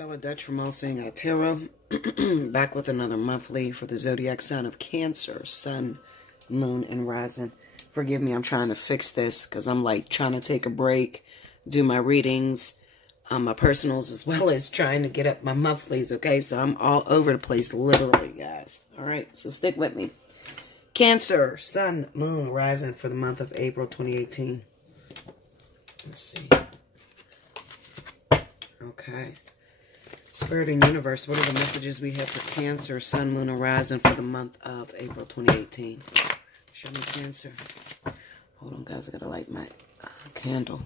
Bella Dutch from Allseeingeyetarot, back with another monthly for the zodiac sign of Cancer, Sun, Moon, and Rising. Forgive me, I'm trying to fix this because I'm like trying to take a break, do my readings, my personals, as well as trying to get up my monthlies, okay? So I'm all over the place, literally, guys. All right, so stick with me. Cancer, Sun, Moon, Rising for the month of April 2018. Let's see. Okay. Spirit and Universe, what are the messages we have for Cancer, Sun, Moon, and Rising for the month of April 2018? Show me Cancer. Hold on, guys. I got to light my candle.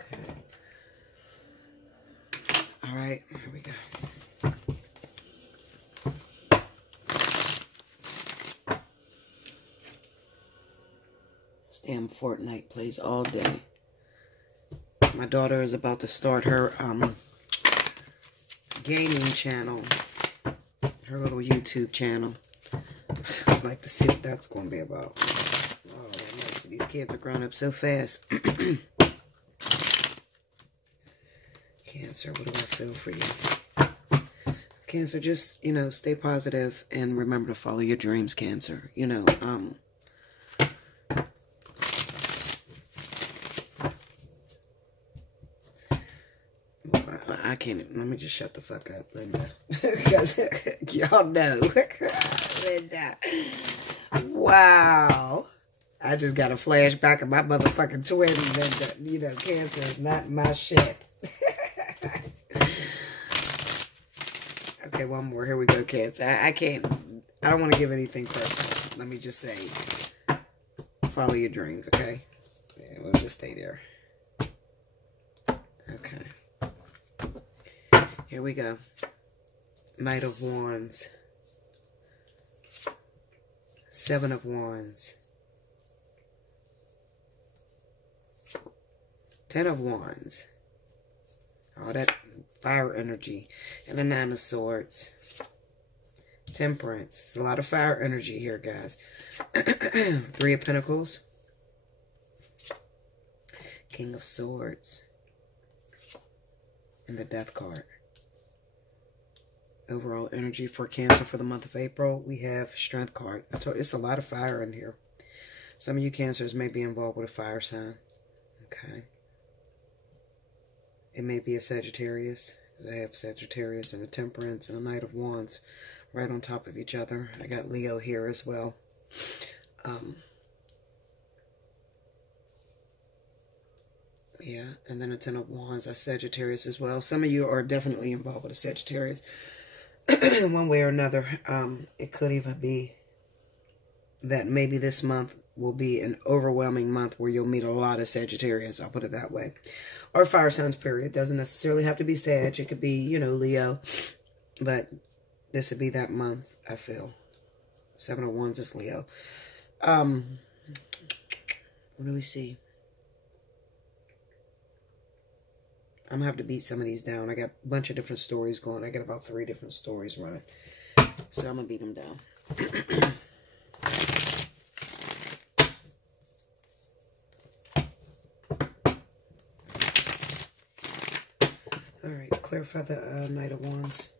Okay. All right. Here we go. This damn Fortnite plays all day. My daughter is about to start her gaming channel, her little YouTube channel. I'd like to see what that's going to be about. Oh, nice. These kids are growing up so fast. Cancer, what do I feel for you? Cancer, just, you know, stay positive and remember to follow your dreams, Cancer. You know, I can't. Let me just shut the fuck up, Linda. Because y'all know. Linda. Wow. I just got a flashback of my motherfucking twin, Linda. You know, Cancer is not my shit. Okay, one more. Here we go, Cancer. I can't. I don't want to give anything personal. Let me just say, follow your dreams, okay? Yeah, we'll just stay there. Okay. Here we go. Knight of Wands. Seven of Wands. Ten of Wands. All that fire energy. And the Nine of Swords. Temperance. There's a lot of fire energy here, guys. Three of Pentacles. King of Swords. And the Death card. Overall energy for Cancer for the month of April, we have Strength card. I told you, it's a lot of fire in here. Some of you Cancers may be involved with a fire sign. Okay. It may be a Sagittarius. They have Sagittarius and a Temperance and a Knight of Wands right on top of each other. I got Leo here as well. Yeah, and then a Ten of Wands, a Sagittarius as well. Some of you are definitely involved with a Sagittarius. One way or another. It could even be that maybe this month will be an overwhelming month where you'll meet a lot of Sagittarius. I'll put it that way. Or fire signs, period. Doesn't necessarily have to be Sag. It could be, you know, Leo. But this would be that month, I feel. Seven of Wands is Leo. What do we see? I'm going to have to beat some of these down. I got a bunch of different stories going. I got about 3 different stories running. So I'm going to beat them down. All right. Clarify the Knight of Wands.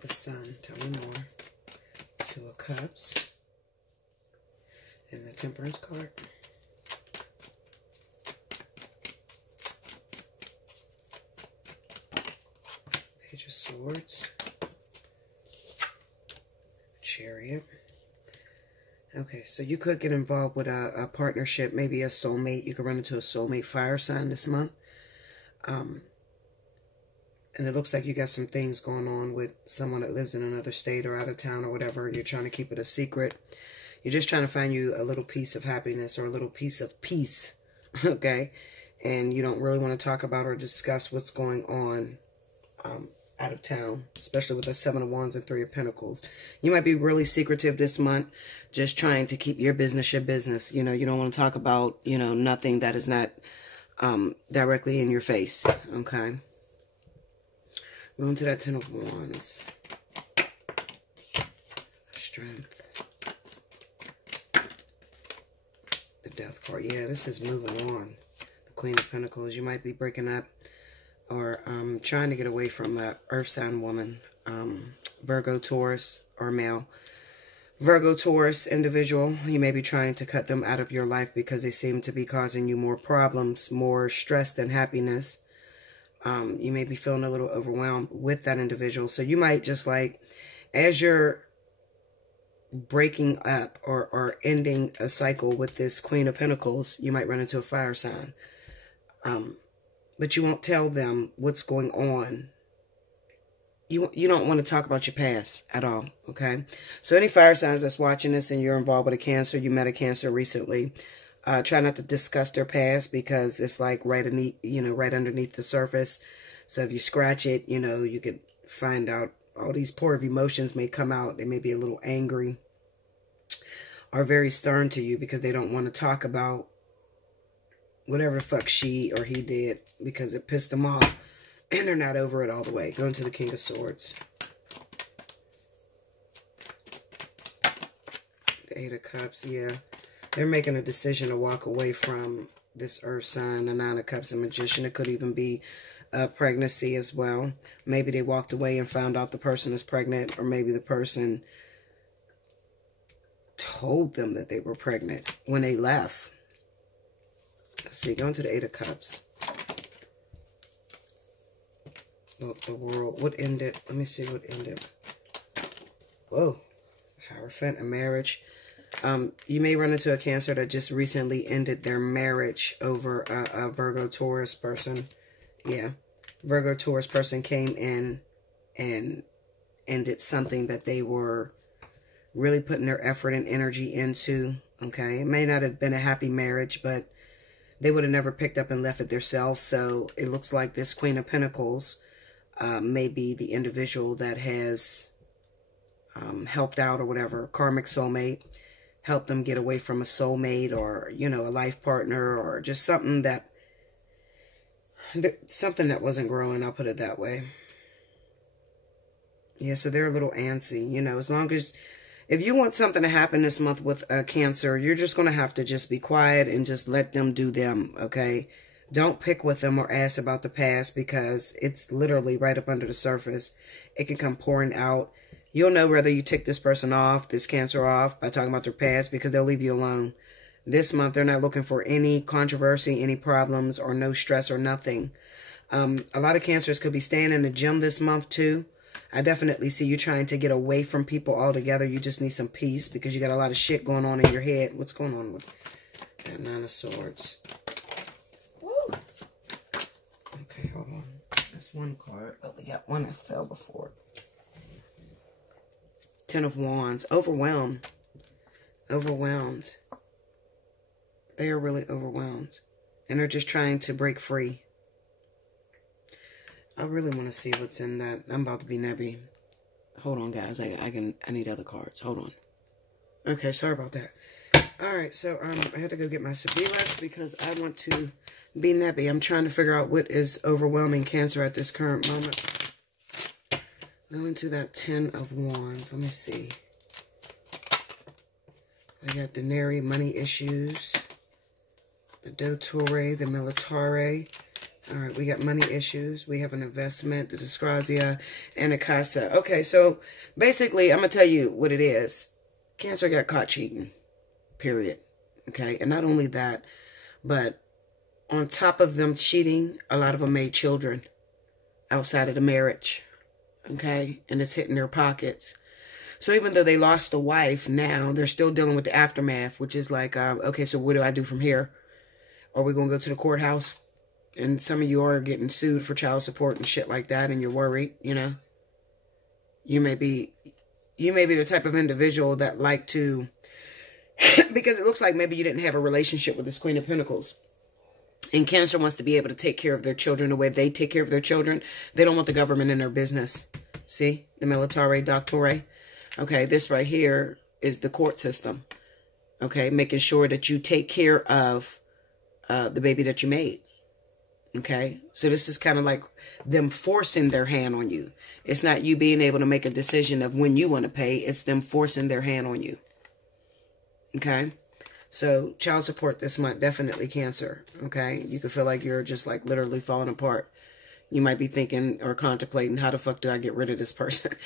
The Sun. Tell me more. Two of Cups, and the Temperance card. Page of Swords, Chariot. Okay, so you could get involved with a partnership, maybe a soulmate. You could run into a soulmate fire sign this month. And it looks like you got some things going on with someone that lives in another state or out of town or whatever. You're trying to keep it a secret. You're just trying to find you a little piece of happiness or a little piece of peace, okay? And you don't really want to talk about or discuss what's going on out of town, especially with the Seven of Wands and Three of Pentacles. You might be really secretive this month, just trying to keep your business. You know, you don't want to talk about, you know, nothing that is not directly in your face, okay? Going to that Ten of Wands. Strength. The Death card. Yeah, this is moving on. The Queen of Pentacles. You might be breaking up or trying to get away from a earth sign woman. Virgo, Taurus, or male. Virgo, Taurus individual. You may be trying to cut them out of your life because they seem to be causing you more problems, more stress than happiness. You may be feeling a little overwhelmed with that individual. So you might just like, as you're breaking up or ending a cycle with this Queen of Pentacles, you might run into a fire sign. But you won't tell them what's going on. You don't want to talk about your past at all, okay? So any fire signs that's watching this and you're involved with a Cancer, you met a Cancer recently, try not to discuss their past because it's like right underneath the surface. So if you scratch it, you could find out all these poor emotions may come out. They may be a little angry or very stern to you because they don't want to talk about whatever the fuck she or he did because it pissed them off. And they're not over it all the way. Going to the King of Swords. The Eight of Cups, yeah. They're making a decision to walk away from this earth sign. The Nine of Cups, a Magician. It could even be a pregnancy as well. Maybe they walked away and found out the person is pregnant. Or maybe the person told them that they were pregnant when they left. Let's see, going to the Eight of Cups. The World. What ended? Let me see what ended. Whoa. Hierophant, a marriage. You may run into a Cancer that just recently ended their marriage over a Virgo Taurus person. Yeah. Virgo Taurus person came in and ended something that they were really putting their effort and energy into. Okay. It may not have been a happy marriage, but they would have never picked up and left it themselves. So it looks like this Queen of Pentacles may be the individual that has helped out or whatever, karmic soulmate, helped them get away from a soulmate or, a life partner or just something that wasn't growing, I'll put it that way. Yeah, so they're a little antsy, as long as, if you want something to happen this month with a Cancer, you're just going to have to just be quiet and just let them do them, okay? Don't pick with them or ask about the past because it's literally right up under the surface. It can come pouring out. You'll know whether you tick this person off, this Cancer off, by talking about their past because they'll leave you alone. This month, they're not looking for any controversy, any problems, or no stress or nothing. A lot of Cancers could be staying in the gym this month too. I definitely see you trying to get away from people altogether. You just need some peace because you got a lot of shit going on in your head. What's going on with that Nine of Swords? Okay, hold on. That's one card. Oh, we got one that fell before. Ten of Wands. Overwhelmed. Overwhelmed. They are really overwhelmed. And they're just trying to break free. I really want to see what's in that. I'm about to be nebby. Hold on, guys. I need other cards. Hold on. Okay, sorry about that. Alright, so I had to go get my Sabilas because I want to be nebby. I'm trying to figure out what is overwhelming Cancer at this current moment. Going to that Ten of Wands. Let me see. I got the Neri, money issues. The Dottore, the Militare. Alright, we got money issues. We have an investment, the Disgrazia, and a Casa. Okay, so basically, I'm going to tell you what it is. Cancer got caught cheating. Period. Okay, and not only that, but on top of them cheating, a lot of them made children outside of the marriage. Okay, and it's hitting their pockets. So even though they lost a wife, now they're still dealing with the aftermath, which is like, okay, so what do I do from here? Are we going to go to the courthouse? And some of you are getting sued for child support and shit like that, and you're worried, You may be the type of individual that like to, because it looks like maybe you didn't have a relationship with this Queen of Pentacles. And Cancer wants to be able to take care of their children the way they take care of their children. They don't want the government in their business. See? The Militare, Dottore. Okay, this right here is the court system. Okay, making sure that you take care of the baby that you made. Okay, so this is kind of like them forcing their hand on you. It's not you being able to make a decision of when you want to pay. It's them forcing their hand on you. Okay, so child support this month, definitely Cancer. Okay, you could feel like you're just like literally falling apart. You might be thinking or contemplating, how the fuck do I get rid of this person?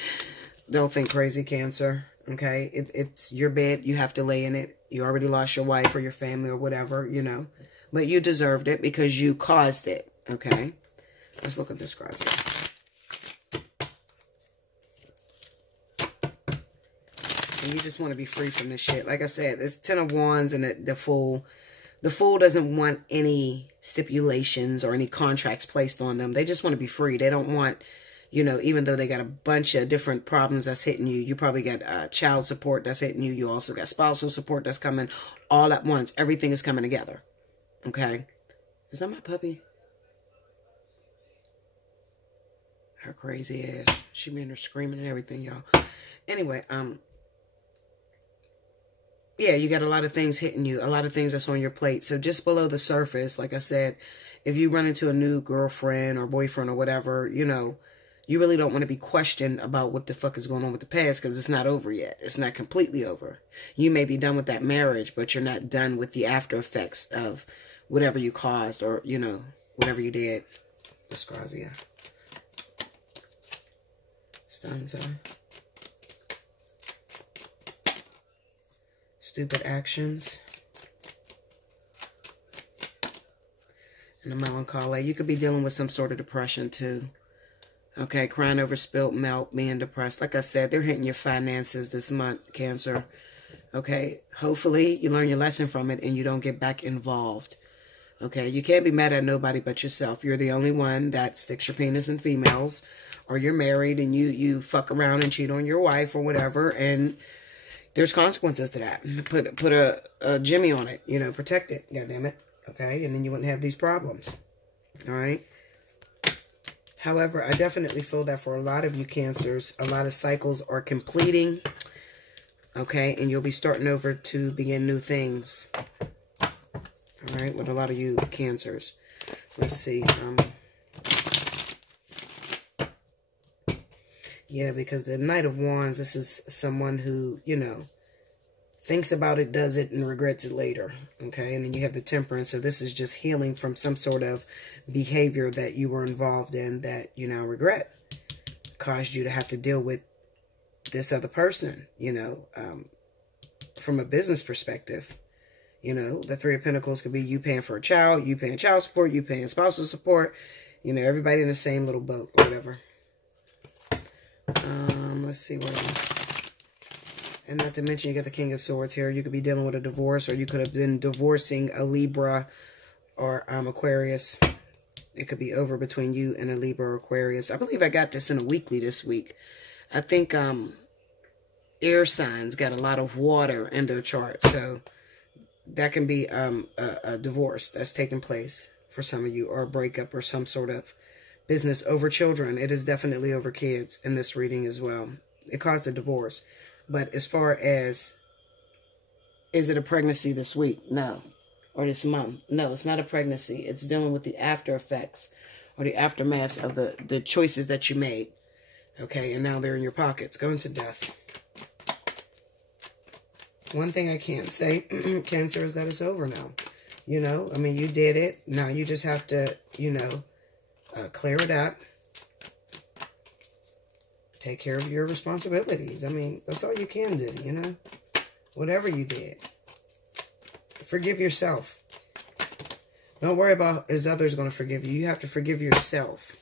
Don't think crazy, Cancer. Okay, it's your bed. You have to lay in it. You already lost your wife or your family or whatever, you know. But you deserved it because you caused it, okay? Let's look at this card. And you just want to be free from this shit. Like I said, it's 10 of Wands and the Fool. The Fool doesn't want any stipulations or any contracts placed on them. They just want to be free. They don't want, you know, even though they got a bunch of different problems that's hitting you. You probably got child support that's hitting you. You also got spousal support that's coming all at once. Everything is coming together. Okay, is that my puppy? Her crazy ass. She be in there screaming and everything, y'all. Anyway, yeah, you got a lot of things hitting you, a lot of things that's on your plate. So just below the surface, like I said, if you run into a new girlfriend or boyfriend or whatever, you know, you really don't want to be questioned about what the fuck is going on with the past, because it's not over yet. It's not completely over. You may be done with that marriage, but you're not done with the after effects of whatever you caused, or, you know, whatever you did. Disgrazia. Stanza. Stupid actions. And the melancholy. You could be dealing with some sort of depression too. Okay, crying over spilt milk, being depressed. Like I said, they're hitting your finances this month, Cancer. Okay, hopefully you learn your lesson from it and you don't get back involved. Okay, you can't be mad at nobody but yourself. You're the only one that sticks your penis in females, or you're married and you fuck around and cheat on your wife or whatever, and there's consequences to that. Put a Jimmy on it, you know, protect it, goddammit. Okay, and then you wouldn't have these problems. All right. However, I definitely feel that for a lot of you Cancers, a lot of cycles are completing. Okay, and you'll be starting over to begin new things. All right, with a lot of you Cancers. Let's see. Yeah, because the Knight of Wands, this is someone who, you know, thinks about it, does it, and regrets it later. Okay, and then you have the Temperance. So this is just healing from some sort of behavior that you were involved in that you now regret. Caused you to have to deal with this other person, you know, from a business perspective. You know, the Three of Pentacles could be you paying for a child, you paying child support, you paying spousal support. You know, everybody in the same little boat or whatever. Let's see what else. And not to mention, you got the King of Swords here. You could be dealing with a divorce, or you could have been divorcing a Libra or Aquarius. It could be over between you and a Libra or Aquarius. I believe I got this in a weekly this week. I think air signs got a lot of water in their chart, so that can be a divorce that's taking place for some of you, or a breakup, or some sort of business over children. It is definitely over kids in this reading as well. It caused a divorce. But as far as, is it a pregnancy this week? No. Or this month? No, it's not a pregnancy. It's dealing with the after effects or the aftermaths of the choices that you made. Okay, and now they're in your pockets, going to death. One thing I can't say, Cancer, is that it's over now. You know, I mean, you did it. Now you just have to, you know, clear it up. Take care of your responsibilities. I mean, that's all you can do, you know. Whatever you did. Forgive yourself. Don't worry about is others going to forgive you. You have to forgive yourself.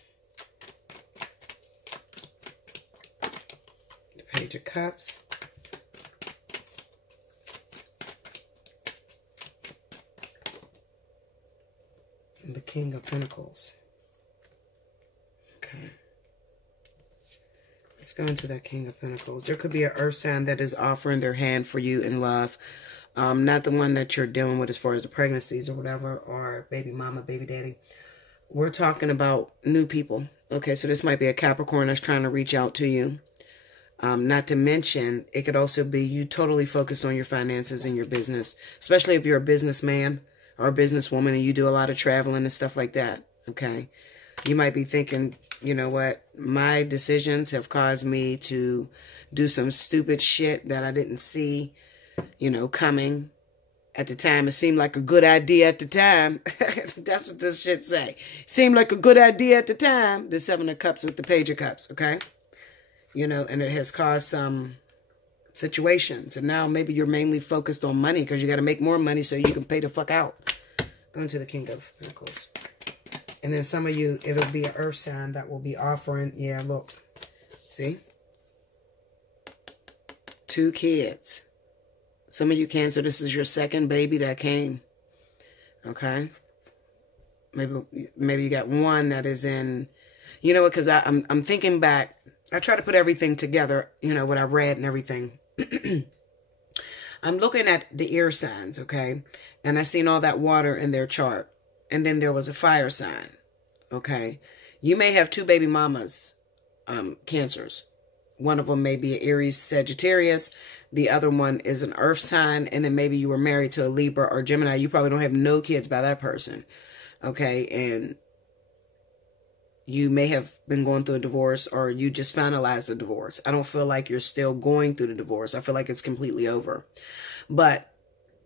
The Page of Cups. And the King of Pentacles. Okay. Let's go into that King of Pentacles. There could be an earth sign that is offering their hand for you in love. Not the one that you're dealing with as far as the pregnancies or whatever, or baby mama, baby daddy. We're talking about new people. Okay, so this might be a Capricorn that's trying to reach out to you. Not to mention, it could also be you totally focused on your finances and your business, especially if you're a businessman or a businesswoman and you do a lot of traveling and stuff like that. Okay. You might be thinking, you know what? My decisions have caused me to do some stupid shit that I didn't see, you know, coming at the time. It seemed like a good idea at the time. That's what this shit say. Seemed like a good idea at the time. The Seven of Cups with the Page of Cups, okay? You know, and it has caused some situations. And now maybe you're mainly focused on money because you got to make more money so you can pay the fuck out. Going to the King of Pentacles. And then some of you, it'll be an earth sign that will be offering. Yeah, look. See? 2 kids. Some of you Cancer, this is your second baby that came. Okay? Maybe you got one that is in... You know what? Because I'm thinking back. I try to put everything together. You know, what I read and everything. I'm looking at the air signs, okay? And I seen all that water in their chart. And then there was a fire sign, okay? You may have 2 baby mamas, Cancers. One of them may be an Aries Sagittarius. The other one is an earth sign. And then maybe you were married to a Libra or Gemini. You probably don't have no kids by that person, okay? And you may have been going through a divorce or you just finalized a divorce. I don't feel like you're still going through the divorce. I feel like it's completely over. But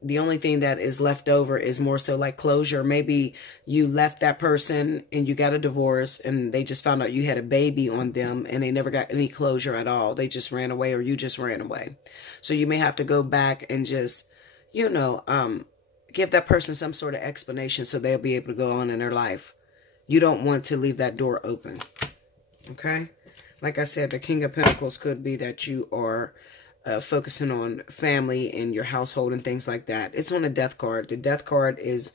the only thing that is left over is more so like closure. Maybe you left that person and you got a divorce and they just found out you had a baby on them and they never got any closure at all. They just ran away or you just ran away. So you may have to go back and just, you know, give that person some sort of explanation so they'll be able to go on in their life. You don't want to leave that door open. Okay? Like I said, the King of Pentacles could be that you are focusing on family and your household and things like that. It's on a death card. The death card is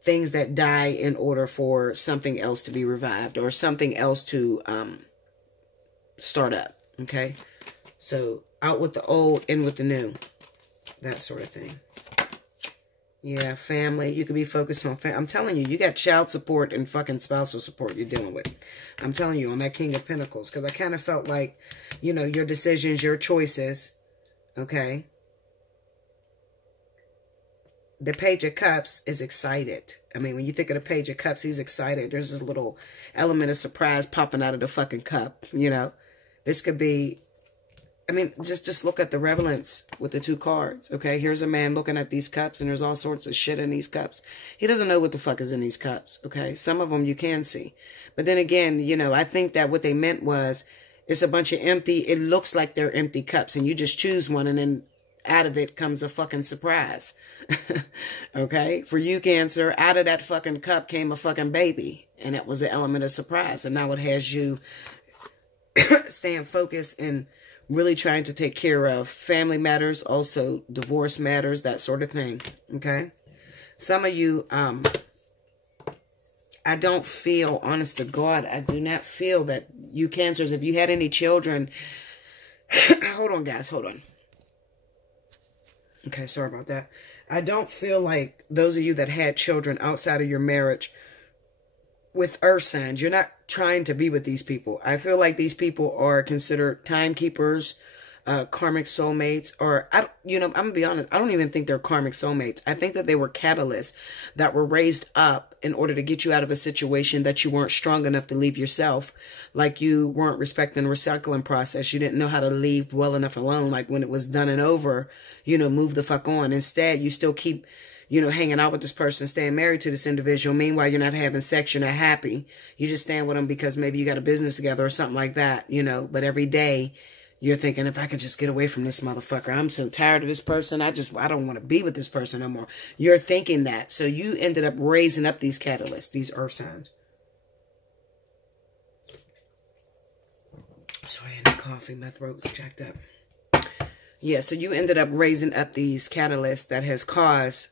things that die in order for something else to be revived or something else to start up. Okay? So out with the old, in with the new. That sort of thing. Yeah, family. You could be focused on family. I'm telling you, you got child support and fucking spousal support you're dealing with. I'm telling you, on that King of Pentacles. Because I kind of felt like, you know, your decisions, your choices. Okay. The Page of Cups is excited. I mean, when you think of the Page of Cups, he's excited. There's this little element of surprise popping out of the fucking cup. You know, this could be... I mean, just look at the relevance with the 2 cards, okay? Here's a man looking at these cups, and there's all sorts of shit in these cups. He doesn't know what the fuck is in these cups, okay? Some of them you can see. But then again, you know, I think that what they meant was it's a bunch of empty, it looks like they're empty cups, and you just choose one, and then out of it comes a fucking surprise, okay? For you, Cancer, out of that fucking cup came a fucking baby, and it was an element of surprise, and now it has you staying focused and really trying to take care of family matters, also divorce matters, that sort of thing, okay? Some of you, I don't feel, honest to God, I do not feel that you Cancers, if you had any children, hold on, guys, hold on. Okay, sorry about that. I don't feel like those of you that had children outside of your marriage with earth signs, you're not trying to be with these people. I feel like these people are considered timekeepers, karmic soulmates, or I'm gonna be honest, I don't even think they're karmic soulmates. I think that they were catalysts that were raised up in order to get you out of a situation that you weren't strong enough to leave yourself. Like you weren't respecting the recycling process. You didn't know how to leave well enough alone. Like when it was done and over, you know, move the fuck on. Instead, you still keep, you know, hanging out with this person, staying married to this individual. Meanwhile, you're not having sex, you're not happy. You just stand with them because maybe you got a business together or something like that, you know. But every day, you're thinking, if I could just get away from this motherfucker. I'm so tired of this person. I don't want to be with this person no more. You're thinking that. So you ended up raising up these catalysts, these earth signs. Sorry, I need coffee. My throat's jacked up. Yeah, so you ended up raising up these catalysts that has caused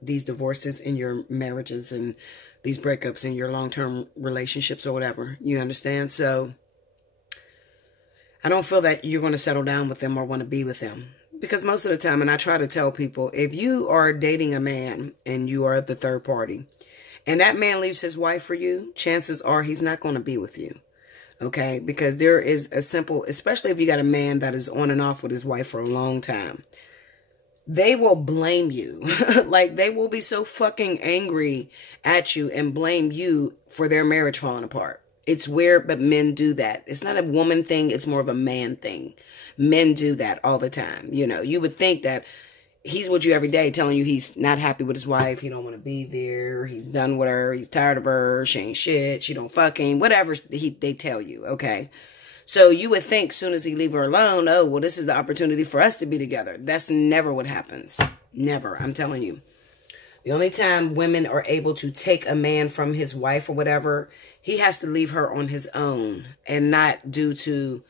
these divorces in your marriages and these breakups in your long-term relationships or whatever. You understand? So I don't feel that you're going to settle down with them or want to be with them. Because most of the time, and I try to tell people, if you are dating a man and you are the third party, and that man leaves his wife for you, chances are he's not going to be with you. Okay? Because there is a simple, especially if you got a man that is on and off with his wife for a long time. they will blame you. Like, they will be so fucking angry at you and blame you for their marriage falling apart. It's weird, but men do that. It's not a woman thing. It's more of a man thing. Men do that all the time. You know, you would think that he's with you every day telling you he's not happy with his wife. He don't want to be there. He's done with her. He's tired of her. She ain't shit. She don't fucking, whatever they tell you. Okay. So you would think soon as he leave her alone, oh, well, this is the opportunity for us to be together. That's never what happens. Never. I'm telling you. The only time women are able to take a man from his wife or whatever, he has to leave her on his own, and not due to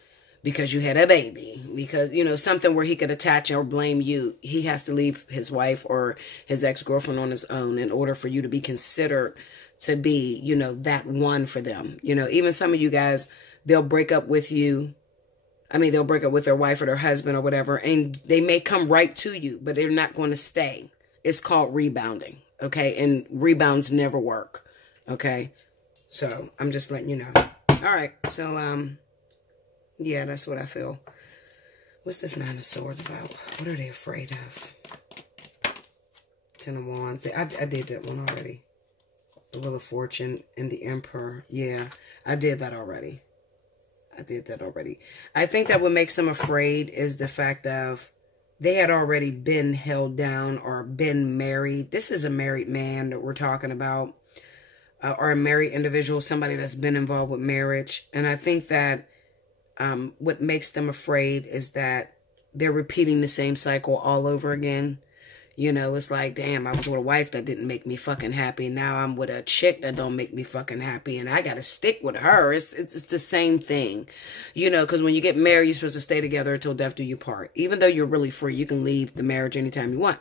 because you had a baby, because, you know, something where he could attach or blame you. He has to leave his wife or his ex-girlfriend on his own in order for you to be considered to be, you know, that one for them. You know, even some of you guys, they'll break up with you. I mean, they'll break up with their wife or their husband or whatever, and they may come right to you, but they're not going to stay. It's called rebounding, okay? And rebounds never work, okay? So I'm just letting you know. All right, so, yeah, that's what I feel. What's this Nine of Swords about? What are they afraid of? Ten of Wands. I did that one already. The Wheel of Fortune and the Emperor. Yeah, I did that already. I think that what makes them afraid is the fact of they had already been held down or been married. This is a married man that we're talking about, or a married individual, somebody that's been involved with marriage. And I think that what makes them afraid is that they're repeating the same cycle all over again. You know, it's like, damn, I was with a wife that didn't make me fucking happy. Now I'm with a chick that don't make me fucking happy, and I got to stick with her. It's the same thing, you know, because when you get married, you're supposed to stay together until death do you part. Even though you're really free, you can leave the marriage anytime you want.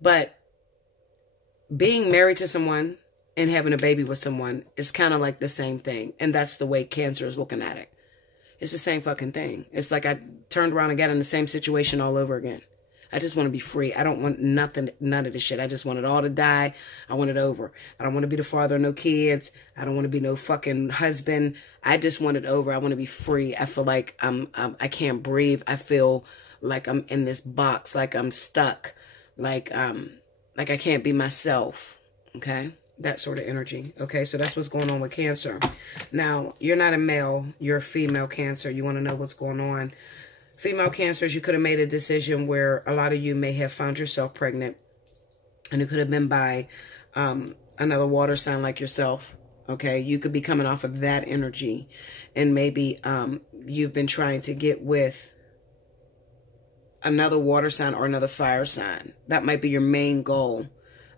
But being married to someone and having a baby with someone is kind of like the same thing. And that's the way Cancer is looking at it. It's the same fucking thing. It's like I turned around and got in the same situation all over again. I just want to be free. I don't want nothing, none of this shit. I just want it all to die. I want it over. I don't want to be the father of no kids. I don't want to be no fucking husband. I just want it over. I want to be free. I feel like I can't breathe. I feel like I'm in this box, like I'm stuck, like I can't be myself. Okay, that sort of energy. Okay, so that's what's going on with Cancer. Now, you're not a male. You're a female Cancer. You want to know what's going on. Female Cancers, you could have made a decision where a lot of you may have found yourself pregnant. And it could have been by another water sign like yourself. Okay, you could be coming off of that energy. And maybe you've been trying to get with another water sign or another fire sign. That might be your main goal.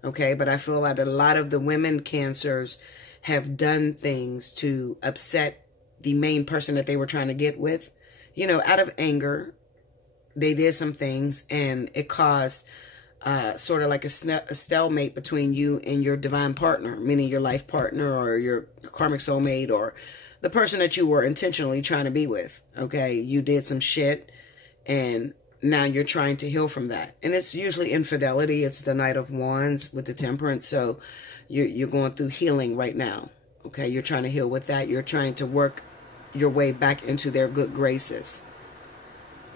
Okay, but I feel like a lot of the women Cancers have done things to upset the main person that they were trying to get with. You know, out of anger, they did some things, and it caused sort of like a stalemate between you and your divine partner, meaning your life partner or your karmic soulmate or the person that you were intentionally trying to be with. Okay, you did some shit, and now you're trying to heal from that. And it's usually infidelity. It's the Knight of Wands with the Temperance. So you're going through healing right now. Okay, you're trying to heal with that. You're trying to work your way back into their good graces.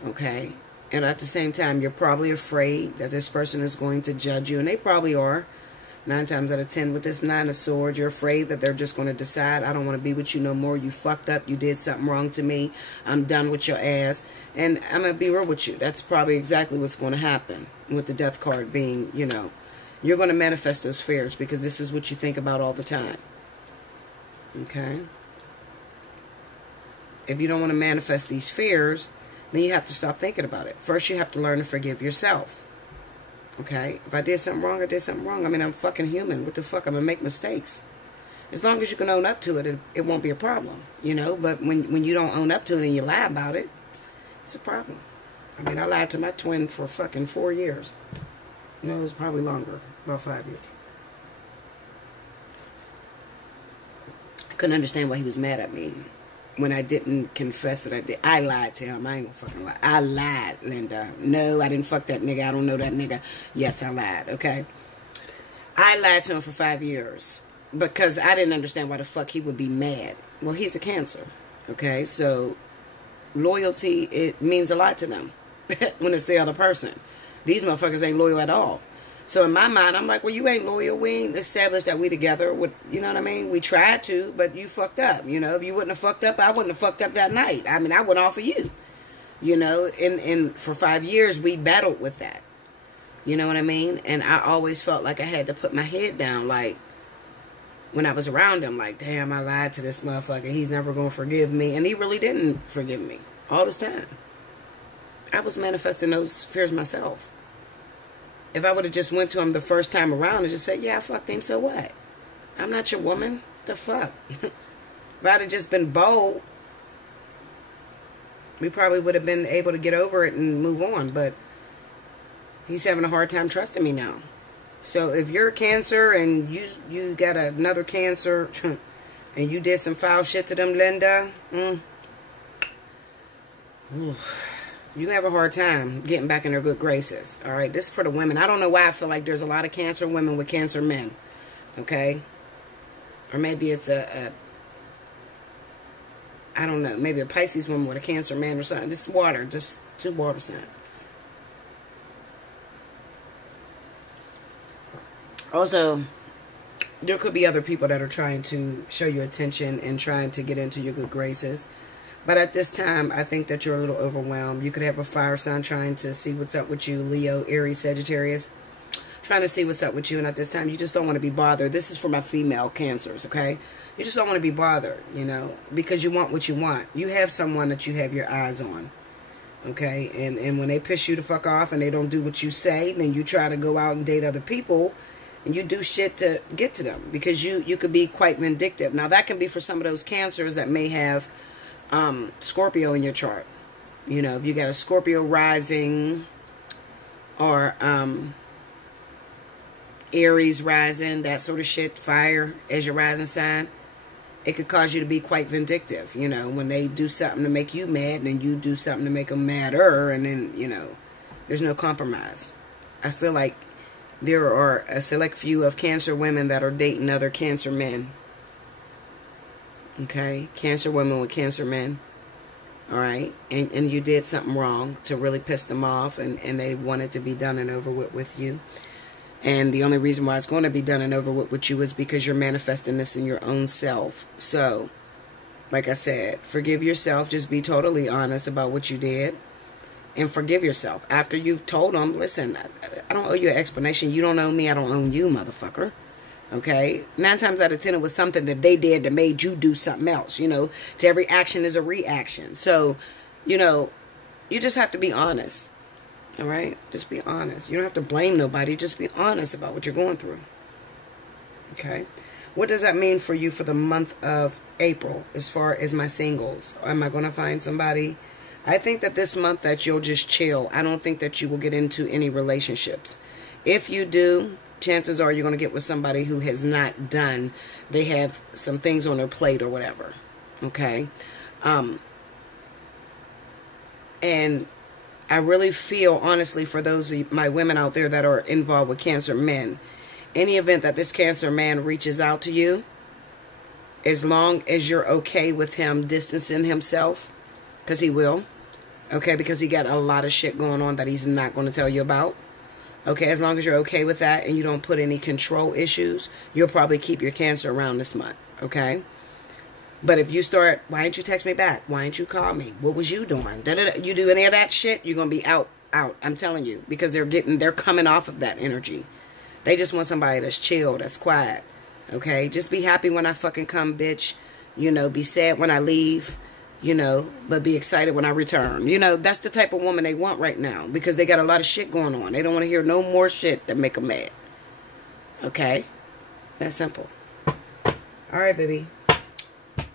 Okay, and at the same time, you're probably afraid that this person is going to judge you, and they probably are. 9 times out of 10 with this Nine of Swords, you're afraid that they're just going to decide, I don't want to be with you no more. You fucked up. You did something wrong to me. I'm done with your ass. And I'm going to be real with you. That's probably exactly what's going to happen with the Death card being, you know, you're going to manifest those fears because this is what you think about all the time. Okay? If you don't want to manifest these fears, then you have to stop thinking about it. First, you have to learn to forgive yourself. Okay? If I did something wrong, I did something wrong. I mean, I'm fucking human. What the fuck? I'm going to make mistakes. As long as you can own up to it, it won't be a problem. You know? But when you don't own up to it and you lie about it, it's a problem. I mean, I lied to my twin for fucking 4 years. No, it was probably longer. About 5 years. I couldn't understand why he was mad at me when I didn't confess that I did. I lied to him. I ain't gonna fucking lie. I lied, Linda. No, I didn't fuck that nigga. I don't know that nigga. Yes, I lied, okay? I lied to him for 5 years because I didn't understand why the fuck he would be mad. Well, he's a Cancer, okay? So loyalty, it means a lot to them when it's the other person. These motherfuckers ain't loyal at all. So in my mind, I'm like, well, you ain't loyal. We ain't established that we together. You know what I mean? We tried to, but you fucked up. You know, if you wouldn't have fucked up, I wouldn't have fucked up that night. I mean, I went off of you. You know, and for 5 years, we battled with that. You know what I mean? And I always felt like I had to put my head down, like, when I was around him, like, damn, I lied to this motherfucker. He's never going to forgive me. And he really didn't forgive me all this time. I was manifesting those fears myself. If I would have just went to him the first time around and just said, yeah, I fucked him, so what? I'm not your woman. The fuck? If I'd have just been bold, we probably would have been able to get over it and move on. But he's having a hard time trusting me now. So if you're a Cancer and you got another Cancer and you did some foul shit to them, Linda, you have a hard time getting back in their good graces. All right, this is for the women. I don't know why I feel like there's a lot of Cancer women with Cancer men. Okay, or maybe it's I don't know, maybe a Pisces woman with a Cancer man or something. Just water, just 2 water signs. Also, there could be other people that are trying to show you attention and trying to get into your good graces. But at this time, I think that you're a little overwhelmed. You could have a fire sign trying to see what's up with you, Leo, Aries, Sagittarius. Trying to see what's up with you, and at this time, you just don't want to be bothered. This is for my female Cancers, okay? You just don't want to be bothered, you know, because you want what you want. You have someone that you have your eyes on, okay? And when they piss you the fuck off and they don't do what you say, then you try to go out and date other people, and you do shit to get to them because you could be quite vindictive. Now, that can be for some of those Cancers that may have Scorpio in your chart. You know, if you got a Scorpio rising or Aries rising, that sort of shit, fire as your rising sign, it could cause you to be quite vindictive. You know, when they do something to make you mad, and then you do something to make them madder, and then, you know, there's no compromise. I feel like there are a select few of Cancer women that are dating other Cancer men. Okay, Cancer women with Cancer men. All right, and you did something wrong to really piss them off, and they wanted to be done and over with you. And the only reason why it's going to be done and over with you is because you're manifesting this in your own self. So, like I said, forgive yourself. Just be totally honest about what you did. And forgive yourself. After you've told them, listen, I don't owe you an explanation. You don't own me. I don't own you, motherfucker. Okay? 9 times out of 10, it was something that they did that made you do something else. You know, to every action is a reaction. So, you know, you just have to be honest. All right? Just be honest. You don't have to blame nobody. Just be honest about what you're going through. Okay? What does that mean for you for the month of April as far as my singles? Am I going to find somebody? I think that this month that you'll just chill. I don't think that you will get into any relationships. If you do, chances are you're going to get with somebody who has not done. They have some things on their plate or whatever. Okay? And I really feel, honestly, for those of my women out there that are involved with Cancer men, any event that this Cancer man reaches out to you, as long as you're okay with him distancing himself, because he will, okay, because he got a lot of shit going on that he's not going to tell you about. Okay, as long as you're okay with that and you don't put any control issues, you'll probably keep your Cancer around this month, okay? But if you start, why didn't you text me back? Why didn't you call me? What was you doing? You do any of that shit, you're going to be out. I'm telling you, because they're coming off of that energy. They just want somebody that's chill, that's quiet, okay? Just be happy when I fucking come, bitch. You know, be sad when I leave. You know, but be excited when I return. You know, that's the type of woman they want right now. Because they got a lot of shit going on. They don't want to hear no more shit that make them mad. Okay? That's simple. Alright, baby.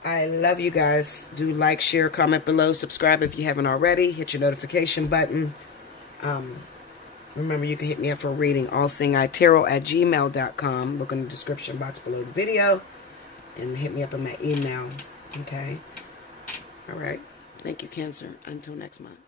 I love you guys. Do like, share, comment below. Subscribe if you haven't already. Hit your notification button. Remember, you can hit me up for a reading. Allseeingeyetarot@gmail.com. Look in the description box below the video. And hit me up in my email. Okay? All right. Thank you, Cancer. Until next month.